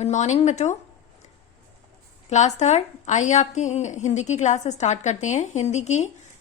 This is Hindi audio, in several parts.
गुड मॉर्निंग बच्चों। क्लास थर्ड, आइए आपकी हिंदी की क्लास स्टार्ट करते हैं। हिंदी की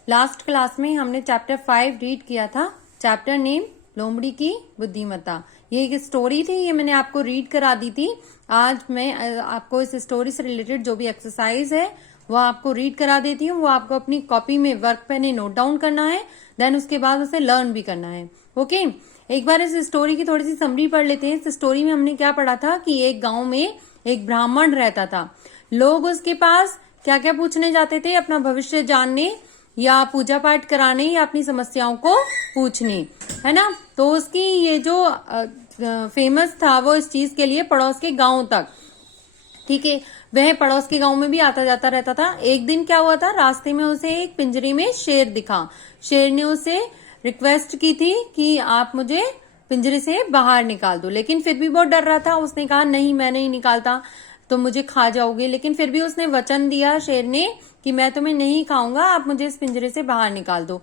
लास्ट क्लास में हमने चैप्टर 5 रीड किया था। चैप्टर नेम लोमड़ी की बुद्धिमत्ता। ये एक स्टोरी थी, ये मैंने आपको रीड करा दी थी। आज मैं आपको इस स्टोरी से रिलेटेड जो भी एक्सरसाइज है वो आपको रीड करा देती हूँ। वो आपको अपनी कॉपी में वर्क पेन नोट डाउन करना है, देन उसके बाद उसे लर्न भी करना है। ओके, एक बार इस स्टोरी की थोड़ी सी समरी पढ़ लेते हैं। इस स्टोरी में हमने क्या पढ़ा था कि एक गांव में एक ब्राह्मण रहता था। लोग उसके पास क्या क्या पूछने जाते थे, अपना भविष्य जानने या पूजा पाठ कराने या अपनी समस्याओं को पूछने, है ना। तो उसकी ये जो फेमस था वो इस चीज के लिए पड़ोस के गांव तक, ठीक है, वह पड़ोस के गांव में भी आता जाता रहता था। एक दिन क्या हुआ था, रास्ते में उसे एक पिंजरे में शेर दिखा। शेर ने उसे रिक्वेस्ट की थी कि आप मुझे पिंजरे से बाहर निकाल दो, लेकिन फिर भी बहुत डर रहा था। उसने कहा नहीं, मैं नहीं निकालता, तो मुझे खा जाओगे। लेकिन फिर भी उसने वचन दिया शेर ने कि मैं तुम्हें नहीं खाऊंगा, आप मुझे इस पिंजरे से बाहर निकाल दो।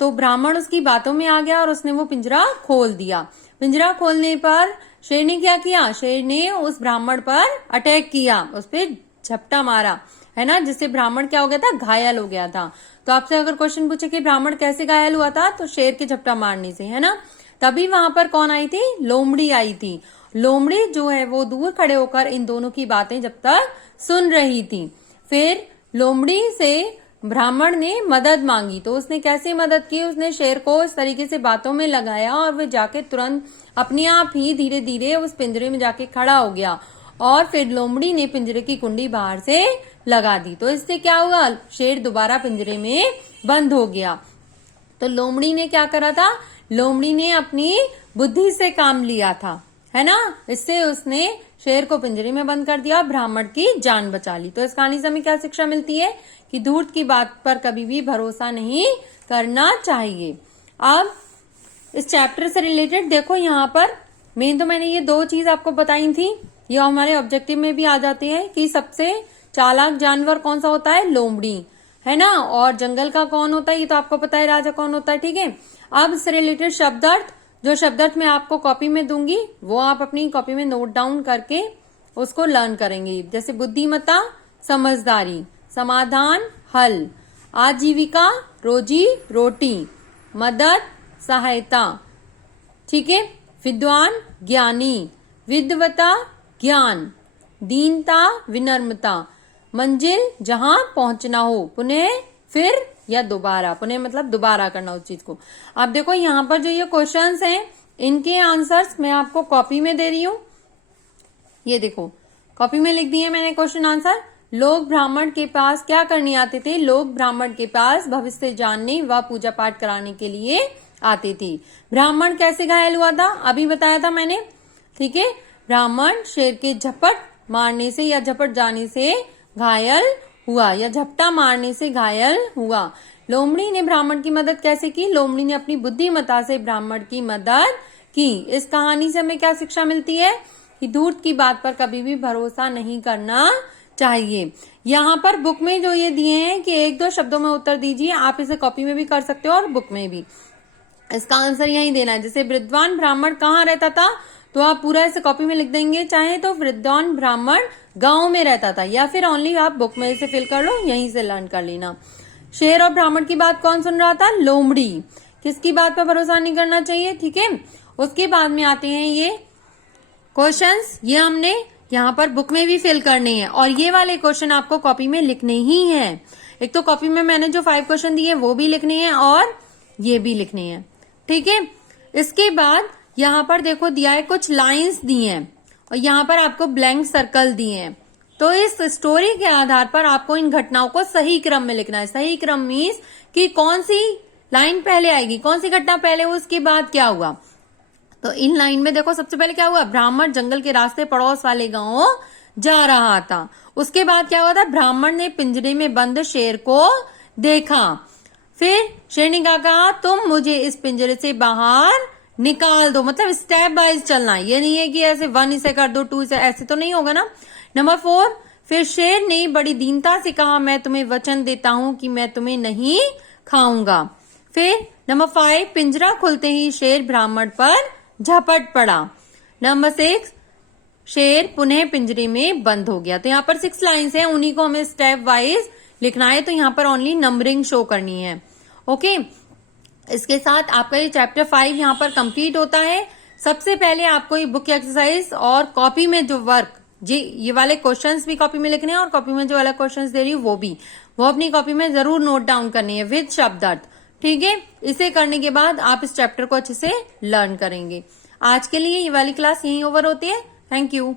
तो ब्राह्मण उसकी बातों में आ गया और उसने वो पिंजरा खोल दिया। पिंजरा खोलने पर शेर ने क्या किया, शेर ने उस ब्राह्मण पर अटैक किया, उस पर झपटा मारा, है ना, जिससे ब्राह्मण क्या हो गया था, घायल हो गया था। तो आपसे अगर क्वेश्चन पूछे कि ब्राह्मण कैसे घायल हुआ था, तो शेर के झपटा मारने से, है ना। तभी वहां पर कौन आई थी, लोमड़ी आई थी। लोमड़ी जो है वो दूर खड़े होकर इन दोनों की बातें जब तक सुन रही थी। फिर लोमड़ी से ब्राह्मण ने मदद मांगी। तो उसने कैसे मदद की, उसने शेर को इस तरीके से बातों में लगाया और वह जाके तुरंत अपने आप ही धीरे धीरे उस पिंजरे में जाके खड़ा हो गया। और फिर लोमड़ी ने पिंजरे की कुंडी बाहर से लगा दी। तो इससे क्या हुआ, शेर दोबारा पिंजरे में बंद हो गया। तो लोमड़ी ने क्या करा था, लोमड़ी ने अपनी बुद्धि से काम लिया था, है ना। इससे उसने शेर को पिंजरे में बंद कर दिया, ब्राह्मण की जान बचा ली। तो इस कहानी से हमें क्या शिक्षा मिलती है कि धूर्त की बात पर कभी भी भरोसा नहीं करना चाहिए। अब इस चैप्टर से रिलेटेड देखो, यहाँ पर मेन तो मैंने ये दो चीज आपको बताई थी, ये हमारे ऑब्जेक्टिव में भी आ जाते हैं कि सबसे चालाक जानवर कौन सा होता है, लोमड़ी, है ना। और जंगल का कौन होता है, ये तो आपको पता है, राजा कौन होता है, ठीक है। अब इससे रिलेटेड शब्दार्थ, जो शब्दार्थ मैं आपको कॉपी में दूंगी वो आप अपनी कॉपी में नोट डाउन करके उसको लर्न करेंगे। जैसे बुद्धिमत्ता समझदारी, समाधान हल, आजीविका रोजी रोटी, मदद सहायता, ठीक है, विद्वान ज्ञानी, विद्वता ज्ञान, दीनता विनम्रता, मंजिल जहां पहुंचना हो, पुनः फिर या दोबारा, पुनः मतलब दोबारा करना उस चीज को। आप देखो यहाँ पर जो ये क्वेश्चंस हैं इनके आंसर्स मैं आपको कॉपी में दे रही हूँ। ये देखो कॉपी में लिख दिए मैंने क्वेश्चन आंसर। लोग ब्राह्मण के पास क्या करने आते थे, लोग ब्राह्मण के पास भविष्य जानने व पूजा पाठ कराने के लिए आते थे। ब्राह्मण कैसे घायल हुआ था, अभी बताया था मैंने, ठीक है। ब्राह्मण शेर के झपट मारने से या झपट जाने से घायल हुआ या झपटा मारने से घायल हुआ। लोमड़ी ने ब्राह्मण की मदद कैसे की, लोमड़ी ने अपनी बुद्धिमत्ता से ब्राह्मण की मदद की। इस कहानी से हमें क्या शिक्षा मिलती है कि धूर्त की बात पर कभी भी भरोसा नहीं करना चाहिए। यहाँ पर बुक में जो ये दिए हैं कि एक दो शब्दों में उत्तर दीजिए, आप इसे कॉपी में भी कर सकते हो और बुक में भी। इसका आंसर यही देना है। जैसे विद्वान ब्राह्मण कहाँ रहता था, तो आप पूरा इसे कॉपी में लिख देंगे। चाहे तो विद्वान ब्राह्मण गांव में रहता था, या फिर ओनली आप बुक में इसे फिल कर लो, यहीं से लर्न कर लेना। शेर और ब्राह्मण की बात कौन सुन रहा था, लोमड़ी। किसकी बात पर भरोसा नहीं करना चाहिए, ठीक है। उसके बाद में आते हैं ये क्वेश्चंस, ये हमने यहाँ पर बुक में भी फिल करने हैं और ये वाले क्वेश्चन आपको कॉपी में लिखने ही हैं। एक तो कॉपी में मैंने जो 5 क्वेश्चन दिए वो भी लिखने हैं और ये भी लिखने हैं, ठीक है। इसके बाद यहाँ पर देखो दिया है, कुछ लाइंस दी हैं और यहाँ पर आपको ब्लैंक सर्कल दिए हैं। तो इस स्टोरी के आधार पर आपको इन घटनाओं को सही क्रम में लिखना है। सही क्रम मीन्स कि कौन सी लाइन पहले आएगी, कौन सी घटना पहले, उसके बाद क्या हुआ। तो इन लाइन में देखो सबसे पहले क्या हुआ, ब्राह्मण जंगल के रास्ते पड़ोस वाले गांव जा रहा था। उसके बाद क्या हुआ था, ब्राह्मण ने पिंजरे में बंद शेर को देखा। फिर शेर ने कहा तुम मुझे इस पिंजरे से बाहर निकाल दो, मतलब स्टेप वाइज चलना है, ये नहीं है कि ऐसे 1 इसे कर दो 2 इसे, ऐसे तो नहीं होगा ना। नंबर 4, फिर शेर ने बड़ी दीनता से कहा मैं तुम्हें वचन देता हूं कि मैं तुम्हें नहीं खाऊंगा। फिर नंबर 5, पिंजरा खुलते ही शेर ब्राह्मण पर झपट पड़ा। नंबर 6, शेर पुनः पिंजरे में बंद हो गया। तो यहाँ पर 6 लाइन्स हैं, उन्हीं को हमें स्टेप वाइज लिखना है। तो यहाँ पर ओनली नंबरिंग शो करनी है। ओके, इसके साथ आपका ये चैप्टर 5 यहाँ पर कंप्लीट होता है। सबसे पहले आपको ये बुक एक्सरसाइज और कॉपी में जो वर्क, ये वाले क्वेश्चंस भी कॉपी में लिखने हैं और कॉपी में जो वाला क्वेश्चंस दे रही हूँ वो अपनी कॉपी में जरूर नोट डाउन करनी है विद शब्दार्थ। ठीक है, इसे करने के बाद आप इस चैप्टर को अच्छे से लर्न करेंगे। आज के लिए ये वाली क्लास यहीं ओवर होती है। Thank you.